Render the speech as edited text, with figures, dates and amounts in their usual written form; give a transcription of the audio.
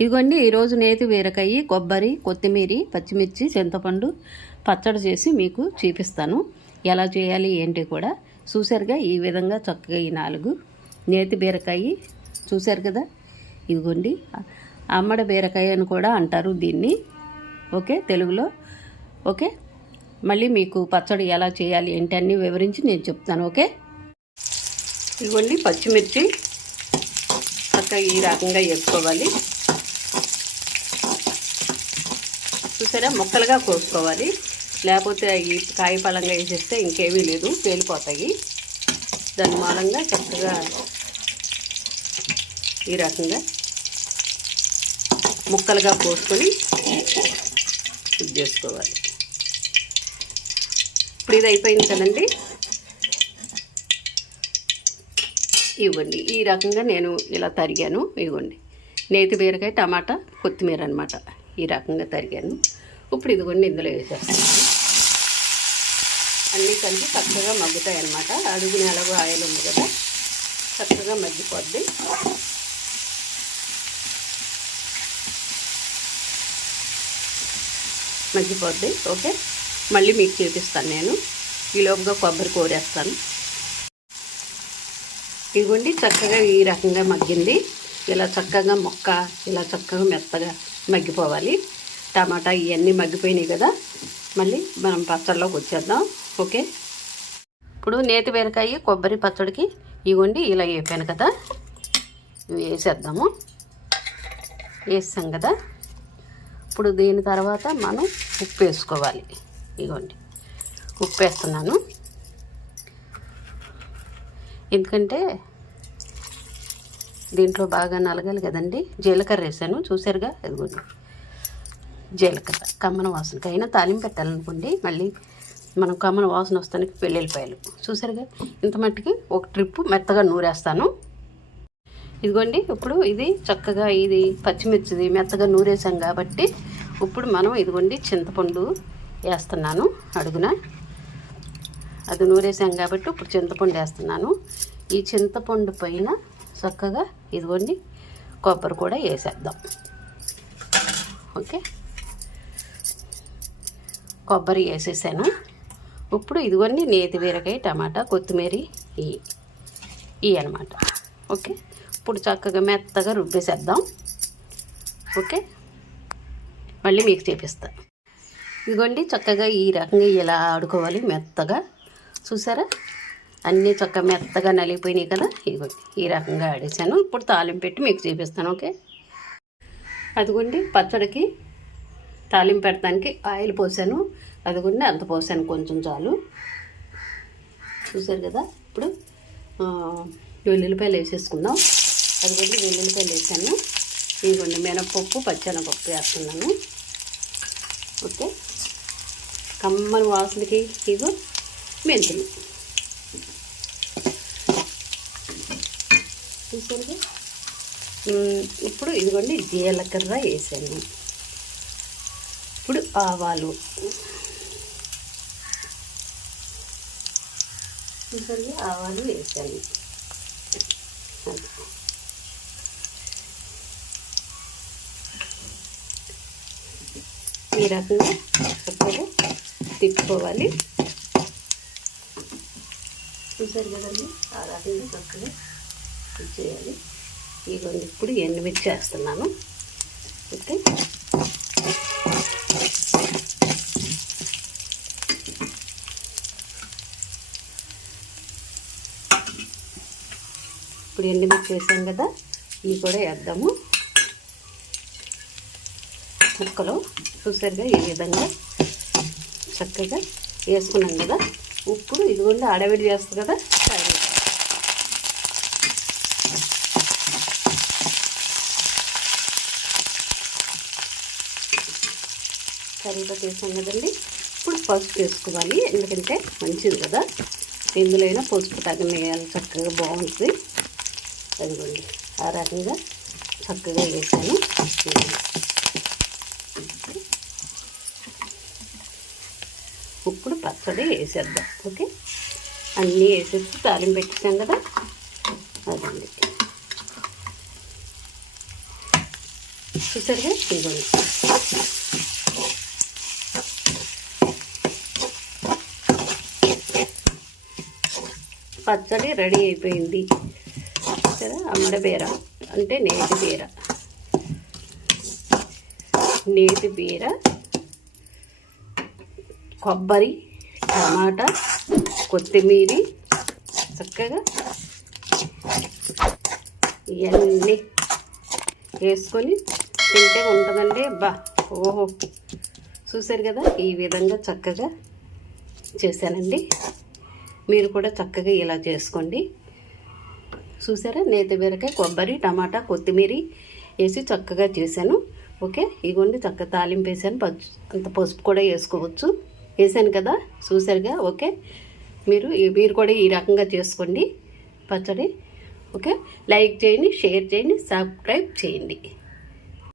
ఇదిగోండి ఈరోజు నేతి బీరకాయ, కొబ్బరి, కొత్తిమీర, పచ్చిమిర్చి, చింతపండు పచ్చడి చేసి మీకు చూపిస్తాను. ఎలా చేయాలి ఏంటి కూడా చూసారుగా. ఈ విధంగా చక్కగా ఈ 4 నేతి బీరకాయ చూసారు కదా. ఇదిగోండి అమ్మడ బీరకాయ అని కూడా అంటారు దీన్ని, ఓకే తెలుగులో. ఓకే, మళ్ళీ మీకు పచ్చడి ఎలా చేయాలి ఏంటి అన్నీ వివరించి నేను చెప్తాను. ఓకే, ఇదిగోండి పచ్చిమిర్చి చక్కగా ఈ రకంగా వేసుకోవాలి. చూసారా, ముక్కలుగా కోసుకోవాలి, లేకపోతే అవి కాయ పళ్ళంగా వేసేస్తే ఇంకేమీ లేదు, పేలిపోతాయి. దాని మూలంగా చక్కగా ఈ రకంగా ముక్కలుగా కోసుకొని ఇది చేసుకోవాలి. ఇప్పుడు ఇది అయిపోయింది కదండి. ఇవ్వండి ఈ రకంగా నేను ఇలా తరిగాను. ఇవ్వండి నేతి బీరకాయ, టమాటా, కొత్తిమీర అనమాట. ఈ రకంగా తరిగాను. ఇప్పుడు ఇదిగోండి ఇందులో వేసేస్తాను. అన్నీ కలిపి చక్కగా మగ్గుతాయి అన్నమాట. అడుగున ఎలాగో ఆయిల్ ఉంది కదా, చక్కగా మగ్గిపోద్ది. ఓకే, మళ్ళీ మీకు చూపిస్తాను నేను. ఈలోపుగా కొబ్బరి కోరేస్తాను. ఇదిగోండి చక్కగా ఈ రకంగా మగ్గింది. ఇలా చక్కగా మొక్క ఇలా చక్కగా మెత్తగా మగ్గిపోవాలి. టమాటా ఇవన్నీ మగ్గిపోయినాయి కదా, మళ్ళీ మనం పచ్చడిలోకి వచ్చేద్దాం. ఓకే, ఇప్పుడు నేతి బీరకాయ కొబ్బరి పచ్చడికి ఇవ్వండి ఇలా వేపాను కదా, ఇవి వేసేద్దాము. వేసాం కదా. ఇప్పుడు దీని తర్వాత మనం ఉప్పు వేసుకోవాలి. ఇవ్వండి ఉప్పు వేస్తున్నాను, ఎందుకంటే దీంట్లో బాగా నలగాలి కదండి. జీలకర్ర వేసాను చూసారుగా. ఇదిగోండి జీలకర్ర కమ్మన వాసనకి అయినా తాలింపు పెట్టాలనుకోండి, మళ్ళీ మనం కమ్మన వాసన వస్తానికి వెల్లుల్లిపాయలు చూసారుగా. ఇంత మట్టికి ఒక ట్రిప్పు మెత్తగా నూరేస్తాను. ఇదిగోండి ఇప్పుడు ఇది చక్కగా ఇది పచ్చిమిర్చిది మెత్తగా నూరేసాం కాబట్టి ఇప్పుడు మనం ఇదిగోండి చింతపండు వేస్తున్నాను. అడుగున అది నూరేసాం కాబట్టి ఇప్పుడు చింతపండు వేస్తున్నాను. ఈ చింతపండు పైన చక్కగా ఇదిగోండి కొబ్బరి కూడా వేసేద్దాం. ఓకే, కొబ్బరి వేసేసాను. ఇప్పుడు ఇదిగోండి నేతి బీరకాయ, టమాటా, కొత్తిమీర ఇవి అనమాట. ఓకే, ఇప్పుడు చక్కగా మెత్తగా రుబ్బేసేద్దాం. ఓకే, మళ్ళీ మీకు చూపిస్తాను. ఇదిగోండి చక్కగా ఈ రకంగా ఇలా ఆడుకోవాలి మెత్తగా. చూసారా, అన్నీ చక్కగా మెత్తగా నలిగిపోయినాయి కదా. ఇదిగోండి ఈ రకంగా ఆడేసాను. ఇప్పుడు తాలింపు పెట్టి మీకు చూపిస్తాను. ఓకే, అదిగోండి పచ్చడికి తాలింపు పెట్టడానికి ఆయిల్ పోసాను. అదిగోండి అంత పోసాను, కొంచెం చాలు. చూసారు కదా. ఇప్పుడు వెల్లుల్లిపాయలు వేసేసుకుందాం. అదిగోండి వెల్లుల్లిపాయలు వేసాను. ఇదిగోండి మినపప్పు, పచ్చెనపప్పు వేస్తున్నాను. ఓకే, కమ్మని వాసనకి ఇదిగో మెంతులు చూసారుగా. ఇప్పుడు ఇదిగోండి జీలకర్ర వేసాను. ఇప్పుడు ఆవాలు చూసారుగా, ఆవాలు వేసాను. ఈ రకంగా చక్కగా తిప్పుకోవాలి. చూసారు కదండి, ఆ రకంగా చక్కగా చేయాలి. ఇదిగోండి ఇప్పుడు ఎండుమిర్చి వేస్తున్నాను. ఓకే, ఇప్పుడు ఎండుమిర్చి వేసాం కదా, ఇవి కూడా వేద్దాము ముక్కలు. చూసారుగా ఈ విధంగా చక్కగా వేసుకున్నాం కదా. ఇప్పుడు ఇదిగోండి ఆడవిడి చేస్తుంది కదా, కరివేపాకు వేసాం కదండి. ఇప్పుడు పసుపు వేసుకోవాలి, ఎందుకంటే మంచిది కదా. ఎందులో అయినా పసుపు తగిన వేయాలి, చక్కగా బాగుంటుంది. అదిగోండి ఆ రకంగా చక్కగా వేసాను. ఇప్పుడు పచ్చడి వేసేద్దాం. ఓకే, అన్నీ వేసేసి తాలింపు పెట్టేసాం కదా. అదండి చూసారుగా ఇదిగోండి. పచ్చడి రెడీ అయిపోయింది కదా. అమ్మడబీర అంటే నేతి బీర, నేతి బీర, కొబ్బరి, టమాటా, కొత్తిమీర చక్కగా ఇవన్నీ వేసుకొని తింటే ఉంటుందండి. ఓహో చూసారు కదా, ఈ విధంగా చక్కగా చేశానండి. మీరు కూడా చక్కగా ఇలా చేసుకోండి. చూసారా, నేతి బీరకాయ, కొబ్బరి, టమాటా, కొత్తిమీర వేసి చక్కగా చేశాను. ఓకే, ఇగోండి చక్కగా తాలింపు వేసాను. అంత పసుపు కూడా వేసుకోవచ్చు, వేసాను కదా. చూసారుగా. ఓకే, మీరు కూడా ఈ రకంగా చేసుకోండి పచ్చడి. ఓకే, లైక్ చేయండి, షేర్ చేయండి, సబ్స్క్రైబ్ చేయండి.